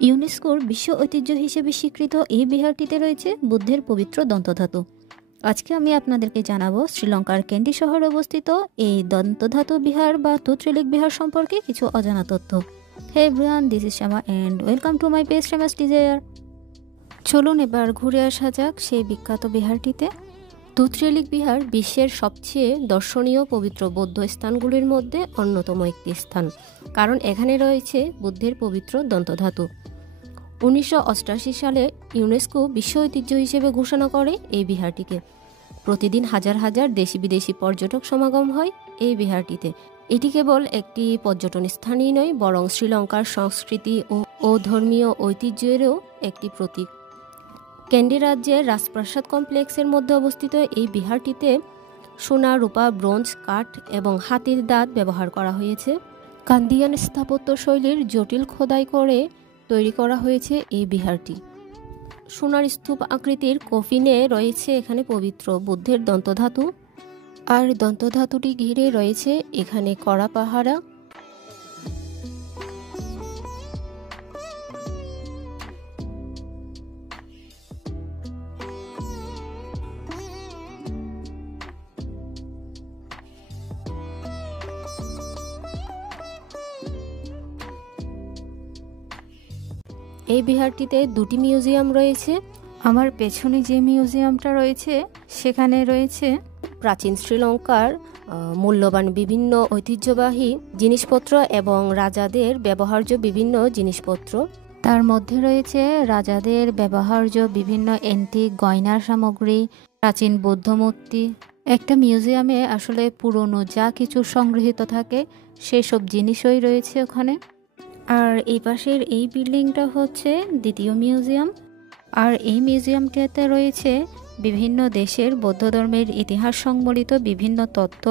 ইউনেস্কোর বিশ্ব ঐতিহ্য হিসেবে স্বীকৃত এই বিহারটিতে রয়েছে বুদ্ধের পবিত্র দন্তধাতু। আজকে আমি আপনাদেরকে জানাবো শ্রীলঙ্কার ক্যান্ডি শহরে অবস্থিত এই দন্তধাতু বিহার বা তুত্রিলিক বিহার সম্পর্কে কিছু অজানা তথ্য। Hey everyone, this is Shyama and welcome to my page Shyama's desire. চলুন এবার ঘুরে আসা যাক সেই বিখ্যাত বিহারটিতে। তুত্রিলিক বিহার বিশ্বের সবচেয়ে দর্শনীয় পবিত্র বৌদ্ধ স্থানগুলির মধ্যে অন্যতম একটি স্থান, কারণ এখানে রয়েছে বুদ্ধের পবিত্র দন্তধাতু। 1988 সালে ইউনেস্কো বিশ্ব ঐতিহ্য হিসেবে ঘোষণা করে এই বিহারটিকে। প্রতিদিন হাজার হাজার দেশি বিদেশি পর্যটক সমাগম হয় এই বিহারটিতে। এটি কেবল একটি পর্যটন স্থানই নয়, বরং শ্রীলঙ্কার সংস্কৃতি ও ধর্মীয় ঐতিহ্যেরও একটি প্রতীক। ক্যান্ডি রাজ্যের রাজপ্রাসাদ কমপ্লেক্সের মধ্যে অবস্থিত এই বিহারটিতে সোনা, রূপা, ব্রোঞ্জ, কাঠ এবং হাতির দাঁত ব্যবহার করা হয়েছে। কান্দিয়ান স্থাপত্য শৈলীর জটিল খোদাই করে তৈরি করা হয়েছে এই বিহারটি। সোনার স্তূপ আকৃতির কফিনে রয়েছে এখানে পবিত্র বুদ্ধের দন্তধাতু, আর দন্তধাতুটি ঘিরে রয়েছে এখানে কড়া পাহারা। এই বিহারটিতে দুটি মিউজিয়াম রয়েছে। আমার পেছনে যে মিউজিয়ামটা রয়েছে সেখানে রয়েছে প্রাচীন শ্রীলঙ্কার মূল্যবান বিভিন্ন ঐতিহ্যবাহী জিনিসপত্র এবং রাজাদের ব্যবহার্য বিভিন্ন জিনিসপত্র। তার মধ্যে রয়েছে রাজাদের ব্যবহার্য বিভিন্ন অ্যান্টিক গয়নার সামগ্রী, প্রাচীন বৌদ্ধ মূর্তি। একটা মিউজিয়ামে আসলে পুরনো যা কিছু সংগৃহীত থাকে সেই সব জিনিসই রয়েছে ওখানে। আর এই পাশের এই বিল্ডিংটা হচ্ছে দ্বিতীয় মিউজিয়াম, আর এই মিউজিয়ামটাতে রয়েছে বিভিন্ন দেশের বৌদ্ধ ধর্মের ইতিহাস সংবলিত বিভিন্ন তথ্য,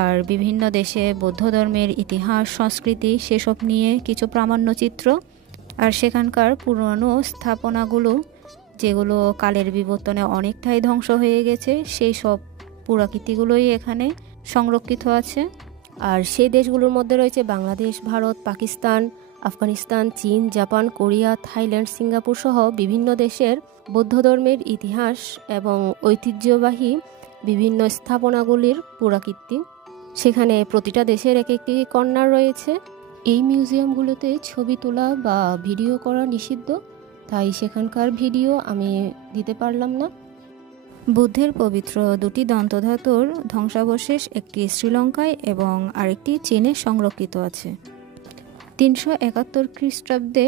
আর বিভিন্ন দেশে বৌদ্ধ ধর্মের ইতিহাস সংস্কৃতি সেসব নিয়ে কিছু প্রামাণ্যচিত্র, আর সেখানকার পুরনো স্থাপনাগুলো যেগুলো কালের বিবর্তনে অনেকটাই ধ্বংস হয়ে গেছে সেই সব পুরাকীর্তিগুলোই এখানে সংরক্ষিত আছে। আর সেই দেশগুলোর মধ্যে রয়েছে বাংলাদেশ, ভারত, পাকিস্তান, আফগানিস্তান, চীন, জাপান, কোরিয়া, থাইল্যান্ড, সিঙ্গাপুর সহ বিভিন্ন দেশের বৌদ্ধ ধর্মের ইতিহাস এবং ঐতিহ্যবাহী বিভিন্ন স্থাপনাগুলির পুরাকীর্তি। সেখানে প্রতিটা দেশের এক একটি কর্নার রয়েছে। এই মিউজিয়ামগুলোতে ছবি তোলা বা ভিডিও করা নিষিদ্ধ, তাই সেখানকার ভিডিও আমি দিতে পারলাম না। বুদ্ধের পবিত্র দুটি দন্তধাতুর ধ্বংসাবশেষ একটি শ্রীলঙ্কায় এবং আরেকটি চীনে সংরক্ষিত আছে। 371 খ্রিস্টাব্দে